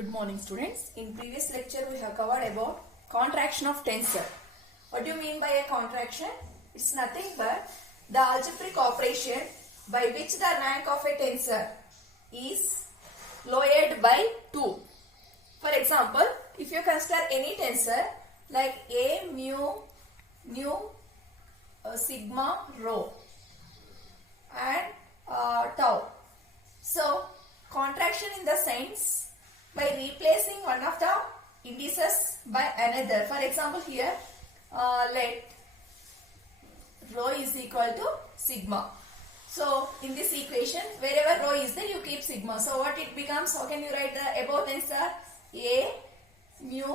Good morning, students. In previous lecture we have covered about contraction of tensor. What do you mean by a contraction? It's nothing but the algebraic operation by which the rank of a tensor is lowered by 2. For example, if you consider any tensor like A, mu, sigma, rho and tau. So, contraction in the sense by replacing one of the indices by another. For example, here let rho is equal to sigma. So, in this equation, wherever rho is there, you keep sigma. So, what it becomes? How can you write the above tensor? A, mu,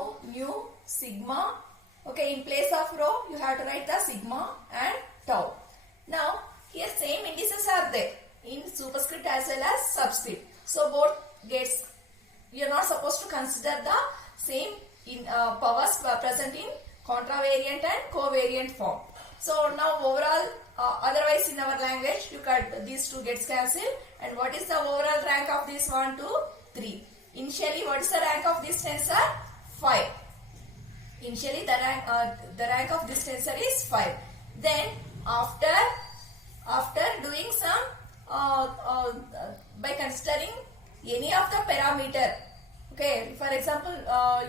sigma. Okay, in place of rho, you have to write the sigma and tau. Now, here same indices are there in superscript as well as subscript. So, both gets, you are not supposed to consider the same powers present in contravariant and covariant form. So, now overall, otherwise in our language, you cut these two gets cancelled. And what is the overall rank of this 1, 2, 3? Initially, what is the rank of this tensor? 5. Initially, the rank of this tensor is 5. Then, after doing some, by considering any of the parameter, okay, for example,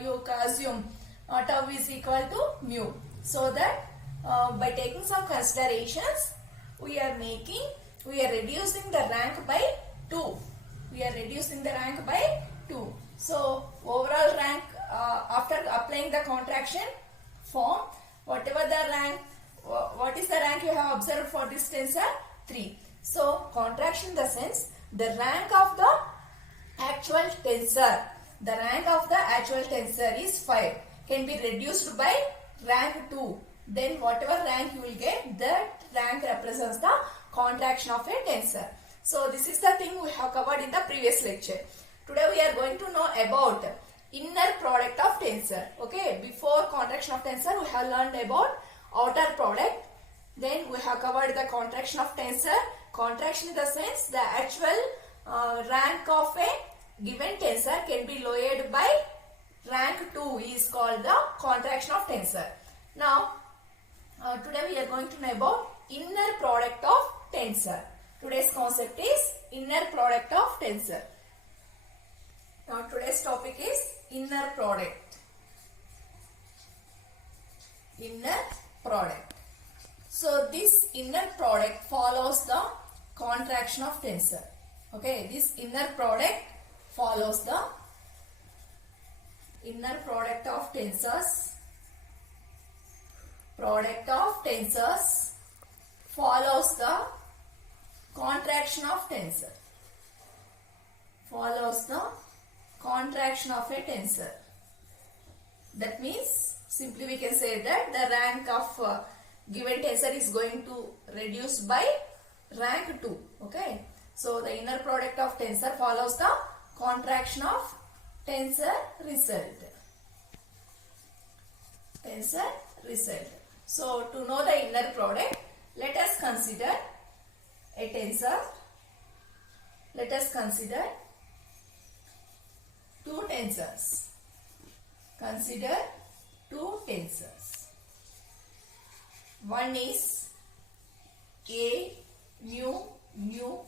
you assume tau is equal to mu. So that by taking some considerations, we are reducing the rank by 2. We are reducing the rank by 2. So, overall rank after applying the contraction form, whatever the rank, what is the rank you have observed for this tensor? 3. So, contraction in the sense, the rank of the actual tensor, the rank of the actual tensor is 5, can be reduced by rank 2. Then whatever rank you will get, that rank represents the contraction of a tensor. So, this is the thing we have covered in the previous lecture. Today we are going to know about inner product of tensor. Okay, before contraction of tensor we have learned about outer product. Then we have covered the contraction of tensor. Contraction in the sense, the actual rank of a given tensor can be lowered by rank 2 is called the contraction of tensor. Now, today we are going to know about inner product of tensor. Today's concept is inner product of tensor. Now, today's topic is inner product. Inner product. So, this inner product follows the contraction of tensor. Okay, this inner product follows the inner product of tensors. Product of tensors follows the contraction of tensor. Follows the contraction of a tensor. That means, simply we can say that the rank of given tensor is going to reduce by rank 2. Okay. So, the inner product of tensor follows the contraction of tensor result. Tensor result. So, to know the inner product, let us consider a tensor. Let us consider two tensors. Consider two tensors. One is A, mu,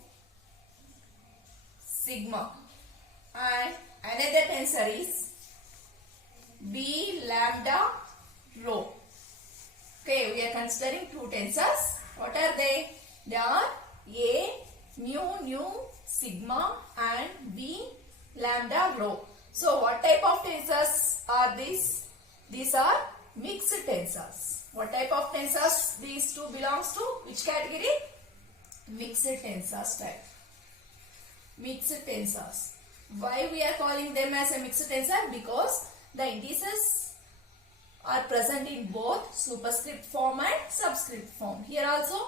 sigma, and another tensor is B, lambda, rho. Okay, we are considering two tensors. What are they? They are A, mu, sigma, and B, lambda, rho. So, what type of tensors are these? These are mixed tensors. What type of tensors these two belongs to? Which category? Mixed tensors type. Mixed tensors. Why we are calling them as a mixed tensor? Because the indices are present in both superscript form and subscript form. Here also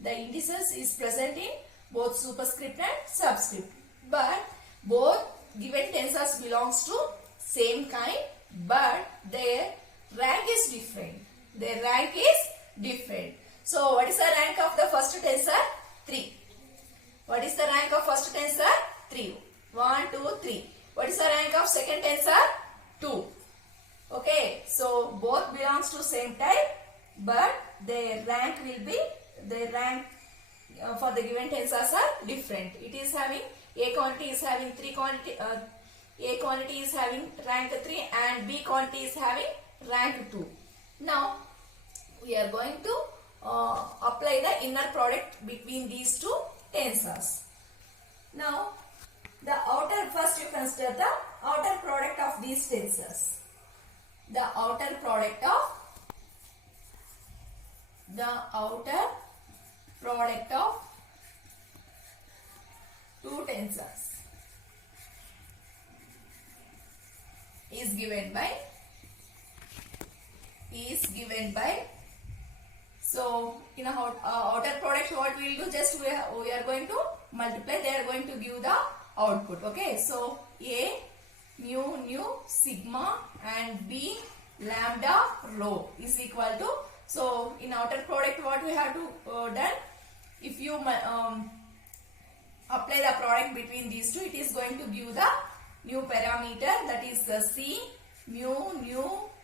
the indices is present in both superscript and subscript. But both given tensors belongs to same kind, but their rank is different. Their rank is different. So, what is the rank of the first tensor? 3. What is the rank of first tensor? 3. 1, 2, 3. What is the rank of second tensor? 2. Okay, so both belongs to same type, but their rank for the given tensors are different. It is having A quantity is having A quantity is having rank 3 and B quantity is having rank 2. Now we are going to apply the inner product between these two tensors. Now first you consider the outer product of these tensors. The outer product of two tensors is given by so in a outer product what we will do, just we are going to multiply, they are going to give the output. Okay, so A mu sigma and B lambda rho is equal to, so in outer product what we have to done, if you apply the product between these two, it is going to give the new parameter, that is the C mu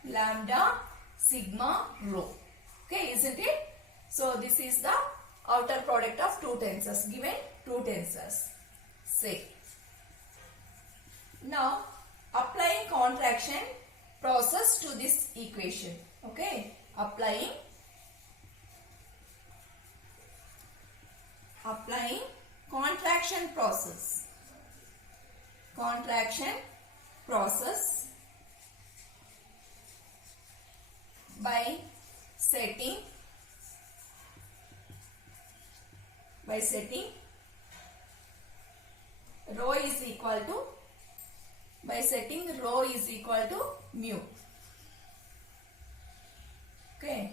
lambda sigma rho. Okay, isn't it? So this is the outer product of two tensors, given two tensors. Say now applying contraction process to this equation. Okay, applying contraction process by setting rho is equal to mu. Okay,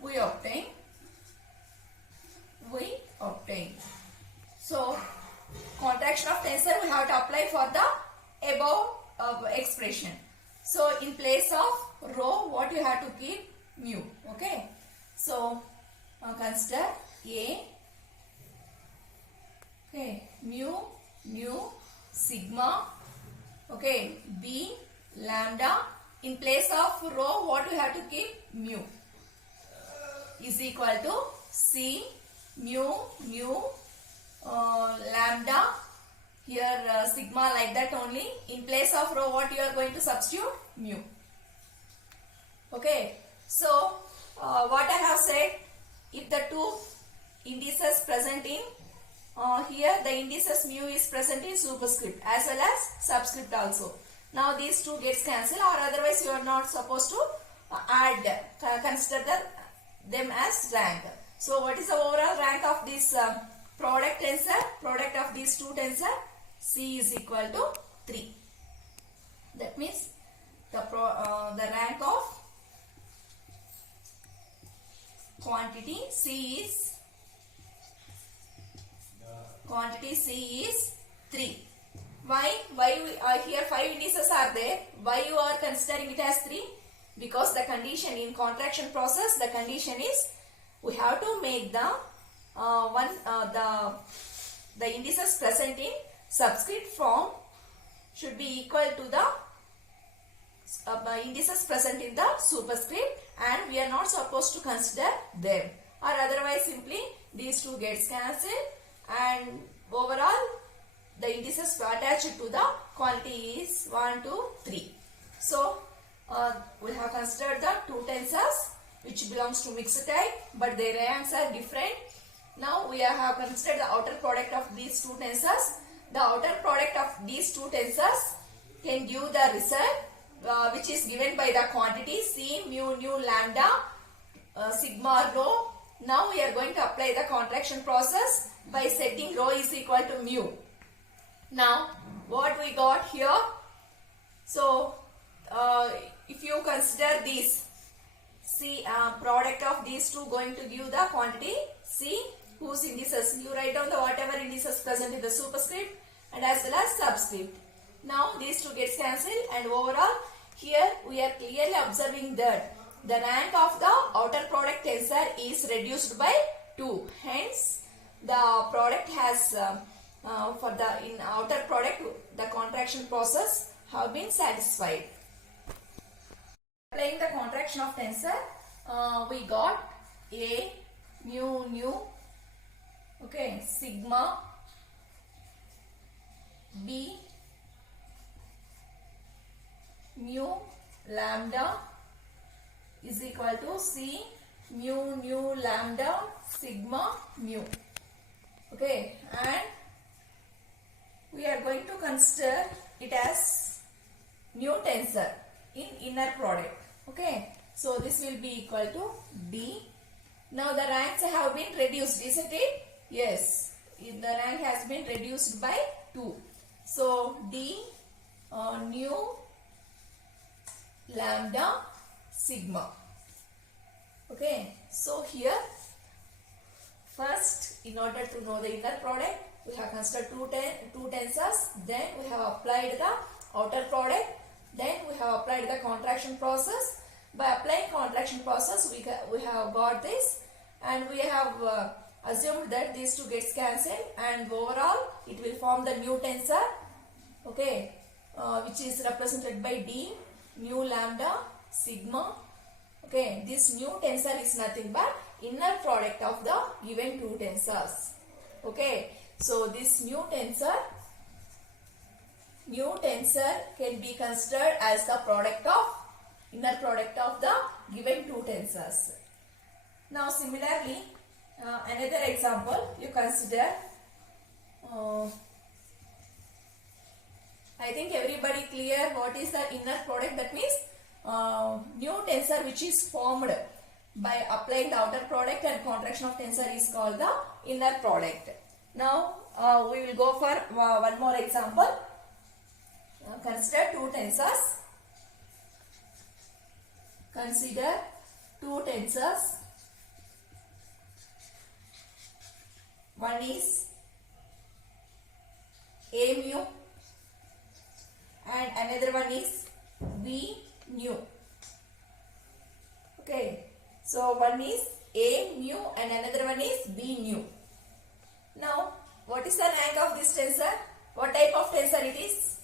we obtain. So contraction of tensor we have to apply for the above expression. So in place of rho, what you have to keep? Mu. Okay, so consider A. Okay, mu sigma. Okay, B lambda. In place of rho, what we have to keep? Mu is equal to C mu lambda. Here sigma like that only. In place of rho, what you are going to substitute? Mu. Okay, so what I have said, if the two indices present in here, the indices mu is present in superscript as well as subscript also. Now these two gets cancelled, or otherwise you are not supposed to consider them as rank. So what is the overall rank of this product of these two tensor? C is equal to 3. That means the rank of quantity C is 3. Why here 5 indices are there? Why you are considering it as 3? Because the condition in contraction process, the condition is we have to make the the indices present in subscript form should be equal to the indices present in the superscript, and we are not supposed to consider them, or otherwise simply these two gets cancelled and overall the indices attached to the quantity is 1, 2, 3. So we have considered the two tensors which belongs to mixed type, but their ranks are different. Now we have considered the outer product of these two tensors. The outer product of these two tensors can give the result which is given by the quantity C mu lambda sigma rho. Now we are going to apply the contraction process by setting rho is equal to mu. Now what we got here? So if you consider this C product of these two going to give the quantity C, whose indices, you write down the whatever indices present in the superscript and as well as subscript. Now these two gets cancelled, and overall here we are clearly observing that the rank of the outer product tensor is reduced by 2. Hence the product has for the in outer product the contraction process have been satisfied. Applying the contraction of tensor, we got A mu, okay, sigma, B mu lambda is equal to C mu lambda sigma mu. Okay, and we are going to consider it as new tensor in inner product. Okay, so this will be equal to D. Now the ranks have been reduced, isn't it? Yes, the rank has been reduced by 2. So D nu lambda sigma. Okay, so here first, in order to know the inner product, we have considered two tensors, then we have applied the outer product, then we have applied the contraction process. By applying contraction process, we have got this, and we have assumed that these two gets cancelled, and overall it will form the new tensor, okay, which is represented by D mu lambda sigma. Okay, this new tensor is nothing but inner product of the given two tensors. Okay, so this new tensor can be considered as the inner product of the given two tensors. Now similarly, another example you consider, I think everybody clear what is the inner product. That means new tensor which is formed by applying the outer product and contraction of tensor is called the inner product. Now we will go for one more example. Consider two tensors. Consider two tensors. One is A mu and another one is B mu. Okay, so one is A mu and another one is B mu. Now, what is the rank of this tensor? What type of tensor it is?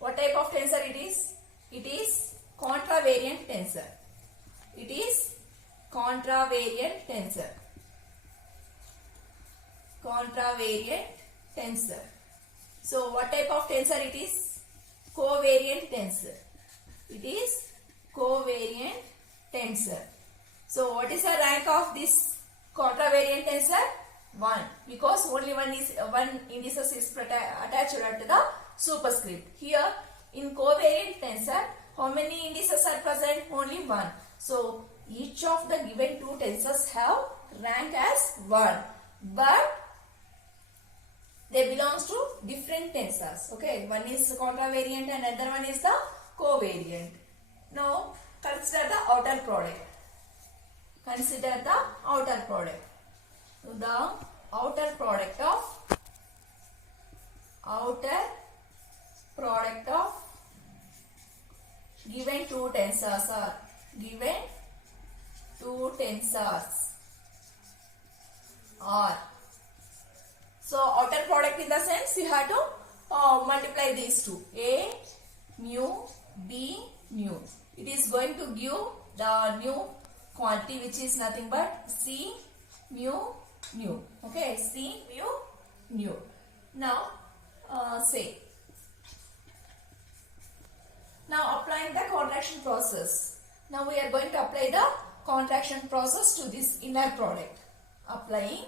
What type of tensor it is? It is contravariant tensor. It is contravariant tensor. Contravariant tensor. So, what type of tensor it is? Covariant tensor. It is covariant tensor. So, what is the rank of this contravariant tensor? 1, because only one indices is attached to the superscript. Here in covariant tensor, how many indices are present? Only 1. So each of the given two tensors have rank as 1, but they belongs to different tensors. Okay, one is contravariant and another one is the covariant. Now consider the outer product. Consider the outer product. The outer product of given two tensors are given two tensors are. So outer product in the sense you have to multiply these two, A mu B mu. It is going to give the new quantity which is nothing but C mu mu. Okay, C mu mu. Now now applying the contraction process. Now we are going to apply the contraction process to this inner product. Applying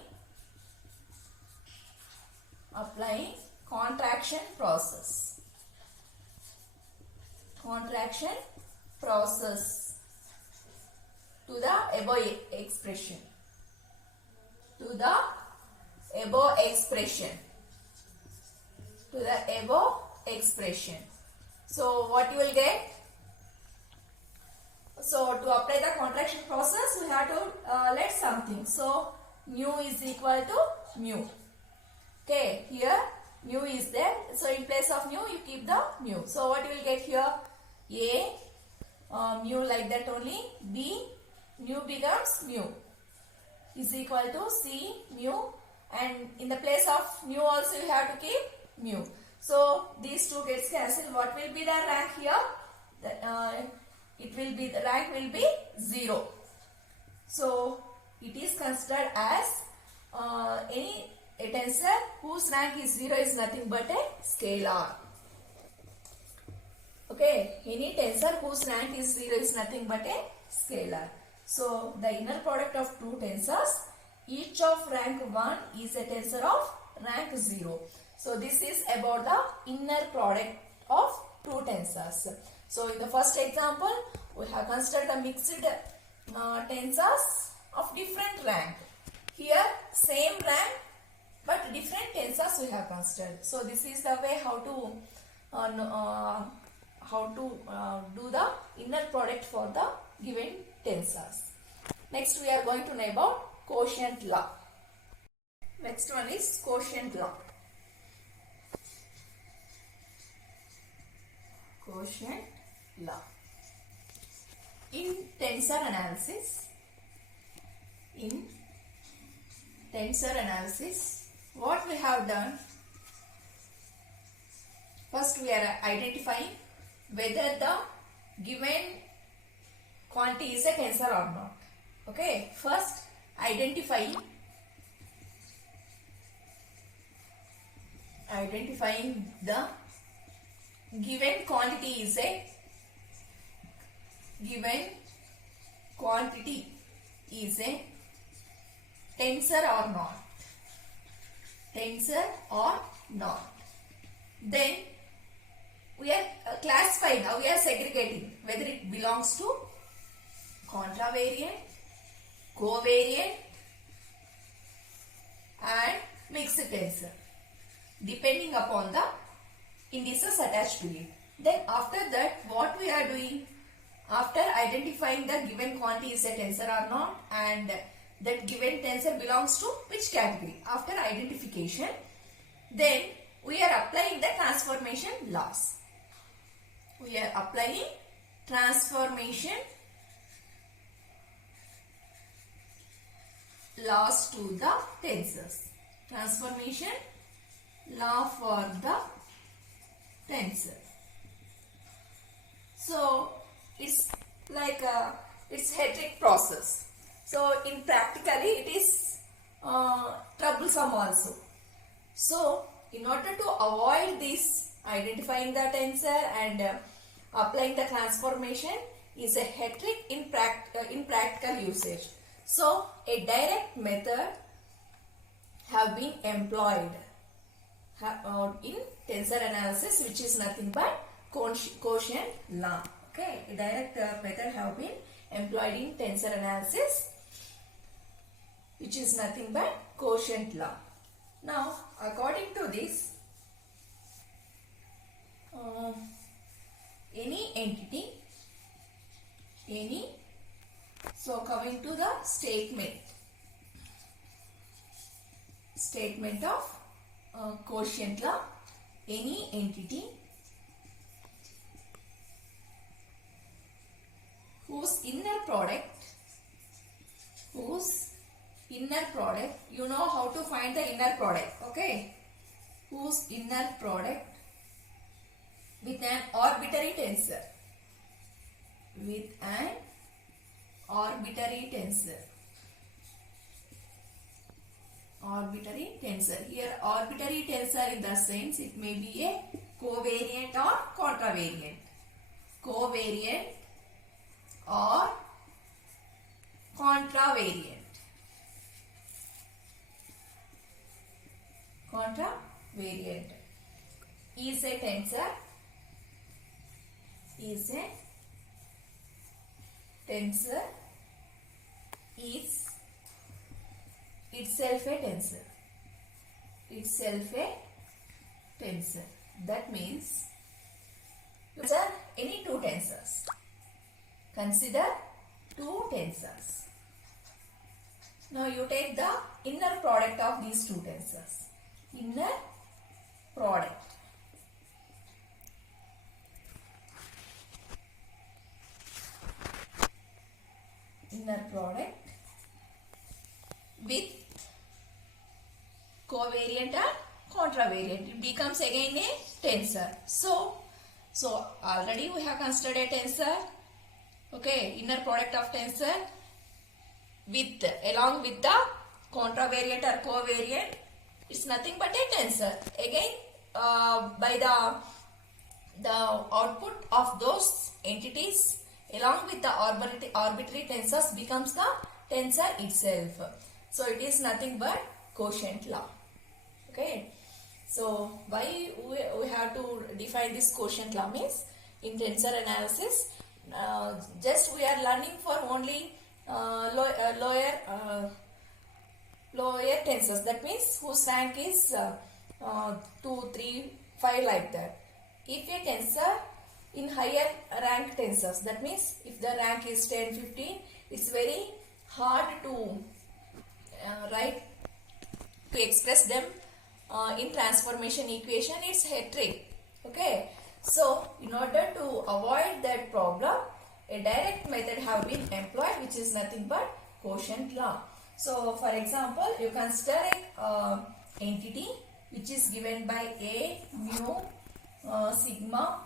contraction process. Contraction process to the above expression. To the above expression. To the above expression. So what you will get? So to apply the contraction process, we have to let something. So mu is equal to mu. Okay, here mu is there. So in place of mu, you keep the mu. So what you will get here? A mu like that only. B mu becomes mu is equal to C mu, and in the place of mu also you have to keep mu. So these two gets cancelled. What will be the rank here? The rank will be 0. So it is considered as any a tensor whose rank is 0 is nothing but a scalar. Okay, any tensor whose rank is 0 is nothing but a scalar. So the inner product of two tensors, each of rank 1 is a tensor of rank 0. So this is about the inner product of two tensors. So in the first example, we have considered the mixed tensors of different rank. Here same rank but different tensors we have considered. So this is the way how to do the inner product for the given tensors. Next we are going to know about quotient law. Next one is quotient law. Quotient law. In tensor analysis, what we have done, first we are identifying whether the given quantity is a tensor or not. Okay, first identifying the given quantity is a tensor or not. Then we are classifying, we are segregating whether it belongs to contravariant, covariant and mixed tensor depending upon the indices attached to it. Then after that, what we are doing, after identifying the given quantity is a tensor or not and that given tensor belongs to which category, after identification, then we are applying the transformation laws. We are applying transformation laws to the tensors. Transformation law for the tensor. So it's like it's heteric process. So in practically it is troublesome also. So in order to avoid this, identifying the tensor and applying the transformation is a heteric in practical usage. So a direct method have been employed in tensor analysis, which is nothing but quotient law. Okay, a direct method have been employed in tensor analysis, which is nothing but quotient law. Now, according to this, any entity, so coming to the statement of quotient law, any entity whose inner product, you know how to find the inner product, okay? Whose inner product with an arbitrary tensor, arbitrary tensor. Here arbitrary tensor in the sense it may be a covariant or contravariant. Covariant or contravariant. Contravariant is a tensor. Is itself a tensor. That means consider any two tensors. Consider two tensors. Now you take the inner product of these two tensors. Inner product. Inner product with contravariant. It becomes again a tensor. So already we have considered a tensor. Okay, inner product of tensor with along with the contravariant or covariant, it's nothing but a tensor. Again, by the output of those entities along with the arbitrary tensors becomes the tensor itself. So it is nothing but quotient law. Okay. So why we have to define this quotient law means in tensor analysis, just we are learning for only lower tensors. That means whose rank is 2, 3, 5 like that. If a tensor in higher rank tensors, that means if the rank is 10, 15, it's very hard to write, to express them in transformation equation. It's heteric. Okay. So in order to avoid that problem, a direct method have been employed, which is nothing but quotient law. So for example, you consider a entity which is given by A, mu, sigma,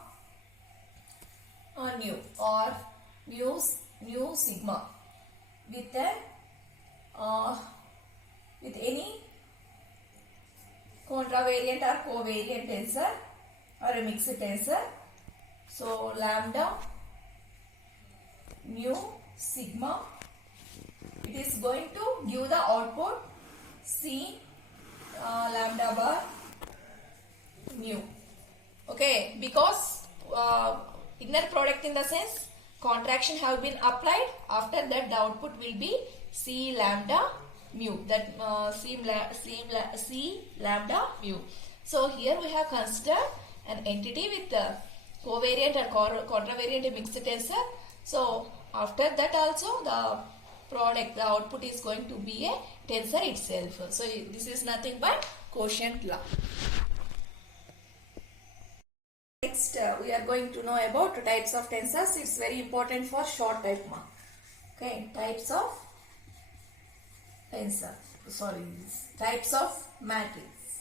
nu, or mu sigma with any contravariant or covariant tensor or a mixed tensor. So lambda, mu, sigma, it is going to give the output C lambda bar mu. Okay, because inner product in the sense contraction have been applied, after that the output will be C lambda mu, that C lambda mu. So here we have considered an entity with covariant or contravariant mixed tensor. So after that also the output is going to be a tensor itself. So this is nothing but quotient law. Next we are going to know about types of tensors. It's very important for short type mark. Okay, types of tensor. Types of matrices.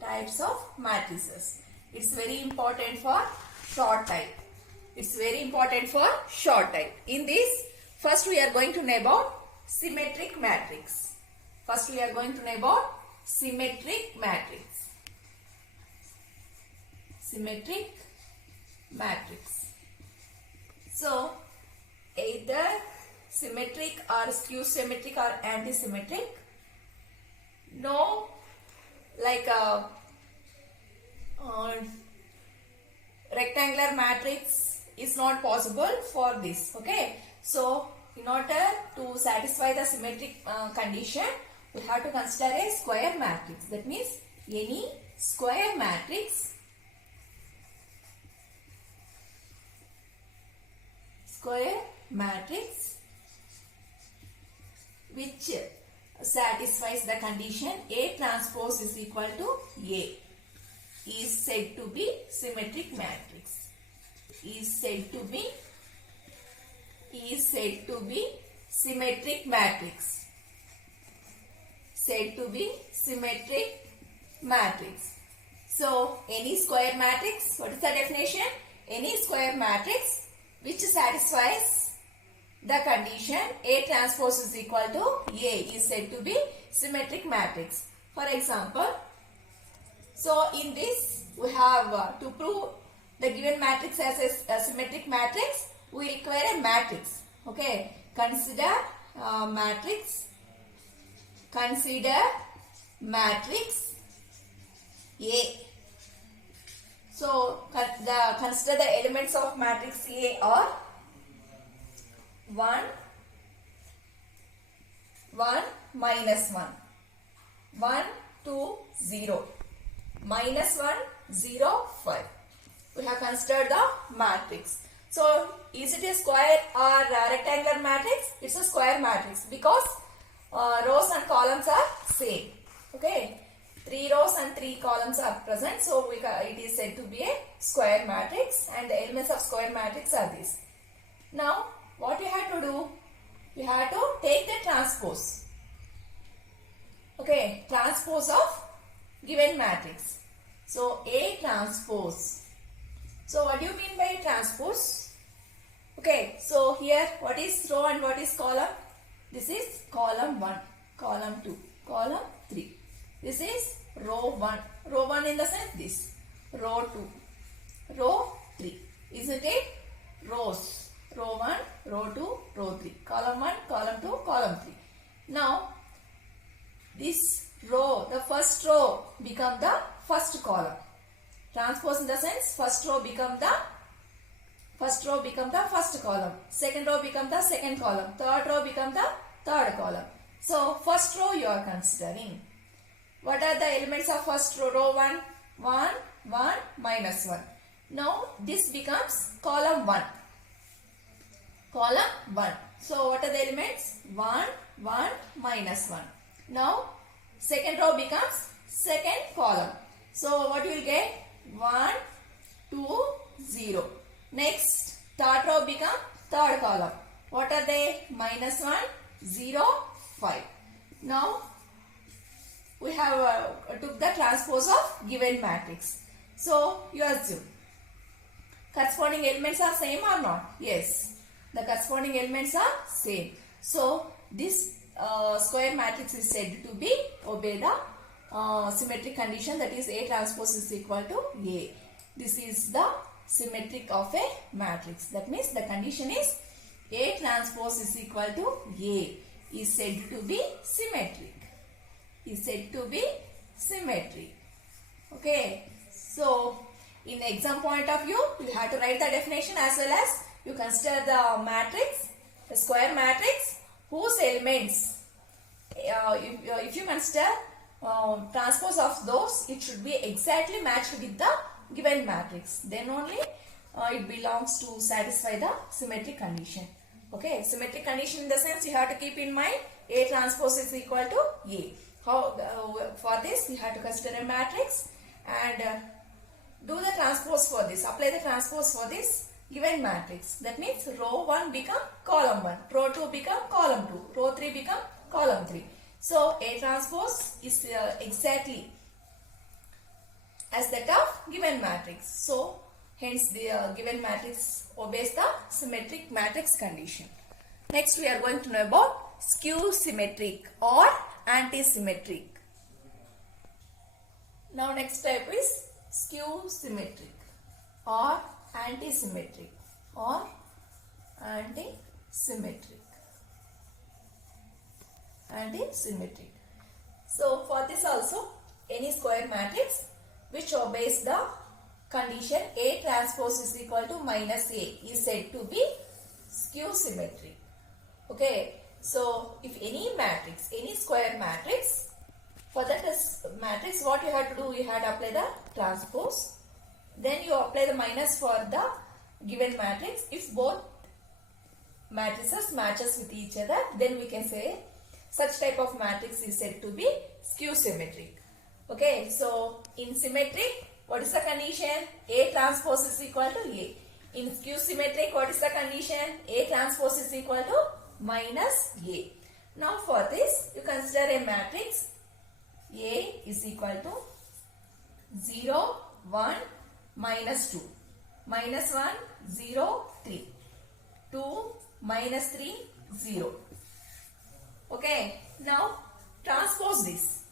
Types of matrices. It's very important for short type. In this, first we are going to know about symmetric matrix. Symmetric matrix. So either symmetric or skew symmetric or anti-symmetric. No, like a rectangular matrix is not possible for this. Okay, so in order to satisfy the symmetric condition, we have to consider a square matrix. That means any square matrix which satisfies the condition A transpose is equal to A is said to be symmetric matrix. Symmetric matrix. So any square matrix, what is the definition? Any square matrix which satisfies the condition A transpose is equal to A is said to be symmetric matrix. For example, so in this we have to prove the given matrix as a symmetric matrix, we require a matrix. Okay, consider matrix A. So consider the elements of matrix A are 1, 1, minus 1, 1, 2, 0, minus 1, 0, 5. We have considered the matrix. So is it a square or rectangular matrix? It's a square matrix because rows and columns are same. Okay, 3 rows and 3 columns are present, so it is said to be a square matrix, and the elements of square matrix are these. Now what you have to do? You have to take the transpose. Okay, transpose of given matrix. So A transpose. So what do you mean by transpose? Okay, so here what is row and what is column? This is column 1, column 2, column 3. This is row 1. Row 1 in the sense this. Row 2, row 3. Isn't it? Rows. Row 1, row 2, row 3. Column 1, column 2, column 3. Now, this row, the first row become the first column. Transpose in the sense first row become the first column. Second row become the second column. Third row become the third column. So, first row you are considering. What are the elements of first row? Row 1, 1, 1, minus 1. Now, this becomes column 1. Column 1. So, what are the elements? 1, 1, minus 1. Now, second row becomes second column. So, what you will get? 1, 2, 0. Next, third row become third column. What are they? Minus 1, 0, 5. Now, we have took the transpose of given matrix. So, you assume corresponding elements are same or not? Yes, the corresponding elements are same. So, this square matrix is said to be obey the symmetric condition, that is A transpose is equal to A. This is the symmetric of a matrix. That means the condition is A transpose is equal to A is said to be symmetric. Is said to be symmetric. Okay. So, in exam point of view, you have to write the definition as well as you consider the matrix, the square matrix, whose elements, if you consider transpose of those, it should be exactly matched with the given matrix. Then only it belongs to satisfy the symmetric condition. Okay, symmetric condition in the sense you have to keep in mind A transpose is equal to A. How for this you have to consider a matrix and do the transpose for this. Apply the transpose for this given matrix. That means row 1 become column 1, row 2 become column 2, row 3 become column 3. So A transpose is exactly as that of given matrix. So hence the given matrix obeys the symmetric matrix condition. Next we are going to know about skew symmetric or anti-symmetric. Now next type is skew symmetric or anti-symmetric or anti-symmetric. Anti-symmetric. So for this also, any square matrix which obeys the condition A transpose is equal to minus A is said to be skew symmetric. Okay. So if any matrix, any square matrix, for that matrix what you have to do, you have to apply the transpose. Then you apply the minus for the given matrix. If both matrices matches with each other, then we can say such type of matrix is said to be skew symmetric. Okay, so in symmetric, what is the condition? A transpose is equal to A. In skew symmetric, what is the condition? A transpose is equal to minus A. Now for this, you consider a matrix A is equal to 0, 1, minus 2. Minus 1, 0, 3. 2, minus 3, 0. Okay, now transpose this.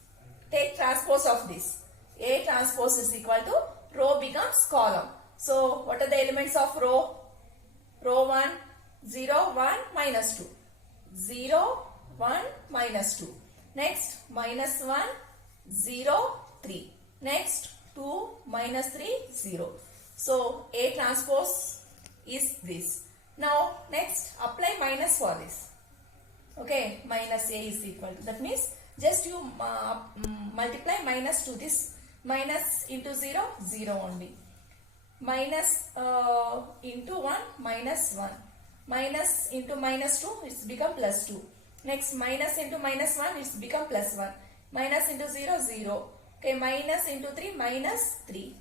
Take transpose of this. A transpose is equal to row becomes column. So, what are the elements of row? Row 1, 0, 1, minus 2. 0, 1, minus 2. Next, minus 1, 0, 3. Next, 2, minus 3, 0. So, A transpose is this. Now, next, apply minus for this. Okay, minus A is equal to, that means just you multiply minus to this. Minus into 0, 0 only. Minus into 1, minus 1. Minus into minus 2, it's become plus 2. Next, minus into minus 1, it's become plus 1. Minus into 0, 0. Okay, minus into 3, minus 3.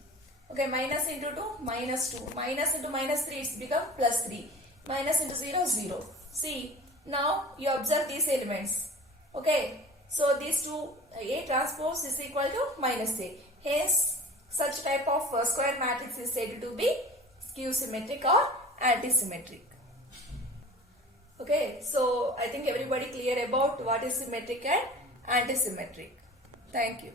Okay, minus into 2, minus 2. Minus into minus 3, it's become plus 3. Minus into 0, 0. See, now you observe these elements. Okay, So these two, A transpose is equal to minus A. Hence, such type of square matrix is said to be skew symmetric or anti-symmetric. Okay, so I think everybody clear about what is symmetric and anti-symmetric. Thank you.